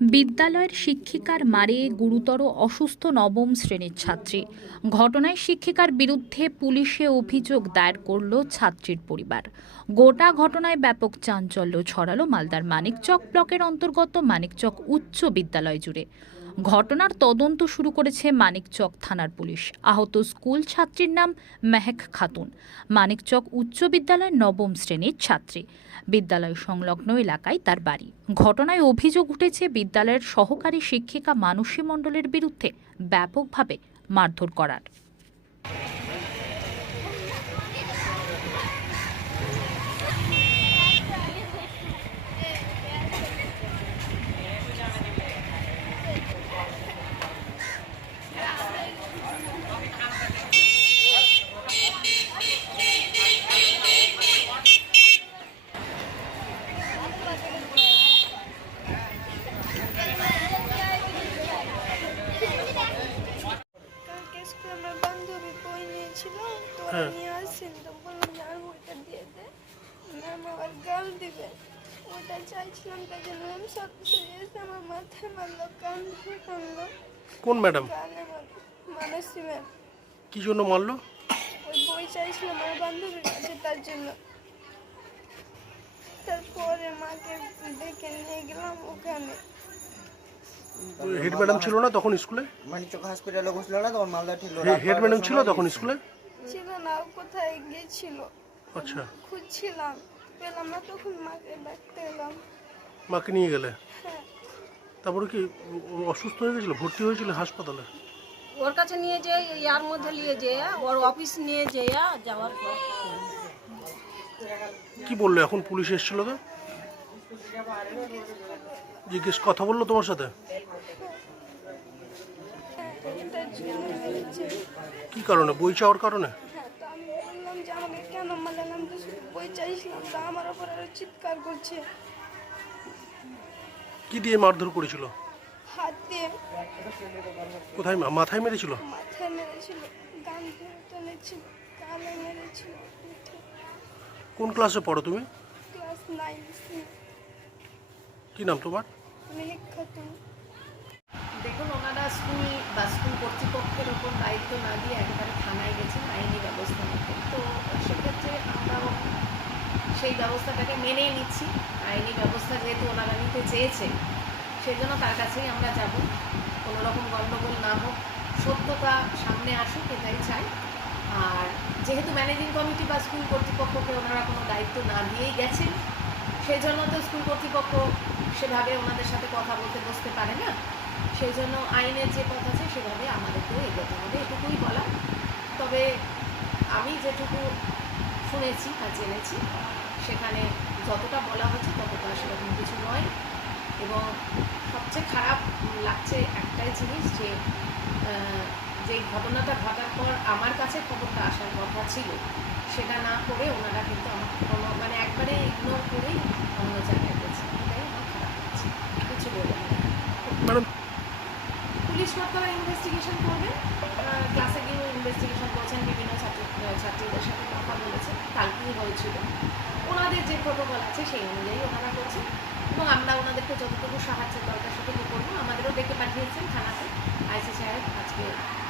বিদ্যালয়ের শিক্ষিকার মারে গুরুতর অসুস্থ নবম শ্রেণির ছাত্রী। ঘটনায় শিক্ষিকার বিরুদ্ধে পুলিশে অভিযোগ দায়ের করল ছাত্রীর পরিবার। গোটা ঘটনায় ব্যাপক চাঞ্চল্য ছড়ালো মালদার মানিকচক ব্লকের অন্তর্গত মানিকচক উচ্চ বিদ্যালয় জুড়ে। ঘটনার তদন্ত শুরু করেছে মানিকচক থানার পুলিশ। আহত স্কুল ছাত্রীর নাম মেহেক খাতুন। মানিকচক উচ্চ বিদ্যালয়ের নবম শ্রেণির ছাত্রী। বিদ্যালয় সংলগ্ন এলাকায় তার বাড়ি। ঘটনায় অভিযোগ উঠেছে বিদ্যালয়ের সহকারী শিক্ষিকা মানসী মণ্ডলের বিরুদ্ধে ব্যাপকভাবে মারধর করার। নিয়ে আসছেন তো আর বইটা দিয়ে দে। ম্যাম আবার গাল দিবে। ওটা চাইছিলাম তাই জন্য ম্যাম সব কিছু এসে আমার মাথায় মারলো কান ধরে কানলো কোন ম্যাডাম মানসী ম্যাম। কি জন্য মারলো? ওই বই চাইছিলাম আমার বান্ধবীর কাছে তার জন্য। তারপরে মাকে ডেকে নিয়ে গেলাম ওখানে। হেড ম্যাডাম ছিল না তখন স্কুলে? মানিকচক হসপিটালে বসল না তখন মালদা ঠিক হেড ম্যাডাম ছিল তখন স্কুলে? ছিল না কোথায় গেছিল আচ্ছা। খুঁজছিলাম পেলাম না তখন মাকে ডাকতে এলাম। মাকে নিয়ে গেলে? হ্যাঁ। তারপরে কি অসুস্থ হয়ে গেছিল ভর্তি হয়েছিল হাসপাতালে? ওর কাছে নিয়ে যে ইয়ার মধ্যে নিয়ে যেয়ে ওর অফিস নিয়ে যেয়ে যাওয়ার পর। কি বলল এখন পুলিশ এসেছিল তো? জিজ্ঞেস কথা বলল তোমার সাথে? কি কারণে? বই চাওয়ার কারণে? হ্যাঁ তো আমি বললাম যে আমাকে কেন মারলেন? আমি তো শুধু বই চাইছিলাম তা আমার ওপর আরও চিৎকার করছে। কি দিয়ে মারধর করেছিল? হাত দিয়ে। কোথায় মা- মাথায় মেরেছিল? মাথায় মেরেছিল গান ধরে টেনেছিল কানে মেরেছিল পিঠে। কোন ক্লাসে পড়ো তুমি? ক্লাস নাইন কি নাম তোমার? মেহেক খাতুন। দেখুন স্কুল বা স্কুল কর্তৃপক্ষের ওপর দায়িত্ব না দিয়ে একেবারে থানায় গেছেন, আইনি ব্যবস্থা নিতে। তো সেক্ষেত্রে আমরাও সেই ব্যবস্থাটাকে মেনে নিচ্ছি। আইনি ব্যবস্থা যেহেতু ওনারা নিতে চেয়েছে সেই জন্য তার কাছেই আমরা যাব। কোনো রকম গণ্ডগোল না হোক, সত্যতা সামনে আসুক, এটাই চাই। আর যেহেতু ম্যানেজিং কমিটি বা স্কুল কর্তৃপক্ষকে ওনারা কোনো দায়িত্ব না দিয়েই গেছেন সেই জন্য তো স্কুল কর্তৃপক্ষ সেভাবে ওনাদের সাথে কথা বলতে বসতে পারে না। সেই জন্য আইনের যে পথ আছে সেভাবে আমাদেরকেও এগোতে হবে, এটুকুই বলা তবে আমি যেটুকু শুনেছি বা জেনেছি, সেখানে যতটা বলা হচ্ছে ততটা সেরকম কিছু নয়। এবং সবচেয়ে খারাপ লাগছে একটাই জিনিস যে যে ঘটনাটা ঘটার পর আমার কাছে খবরটা আসার কথা ছিল, সেটা না করে ওনারা কিন্তু আমার মানে একবারে ইগনোর করেই অন্য জায়গায় গেছে এটাই আমার খারাপ লাগছে কিছু বলে না। ম্যাডাম মাত্রা ইনভেস্টিগেশন করবে ক্লাসে গিয়েও ইনভেস্টিগেশন করছেন বিভিন্ন ছাত্র ছাত্রীদের সাথে কথা বলেছেন কালকেই হয়েছিল। ওনাদের যে প্রোটোকল আছে সেই অনুযায়ী ওনারা করছেন এবং আমরা ওনাদেরকে যতটুকু সাহায্যের দরকার সেটুকু করব। আমাদেরও ডেকে পাঠিয়েছেন থানাতে। আইসি সাহেব আজকে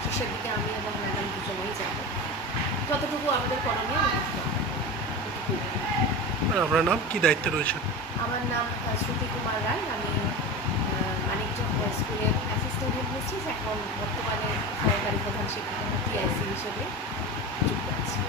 শেষের দিকে আমি এবং ম্যাডাম দুজনেই যাব। যতটুকু আমাদের করণীয় আপনার নাম কি দায়িত্বে রয়েছে? আমার নাম শ্রুতি কুমার রায়। আমি এসেছিস এখন বর্তমানে সরকারি প্রধান শিক্ষক টিআইসি হিসেবে যুক্ত আছে।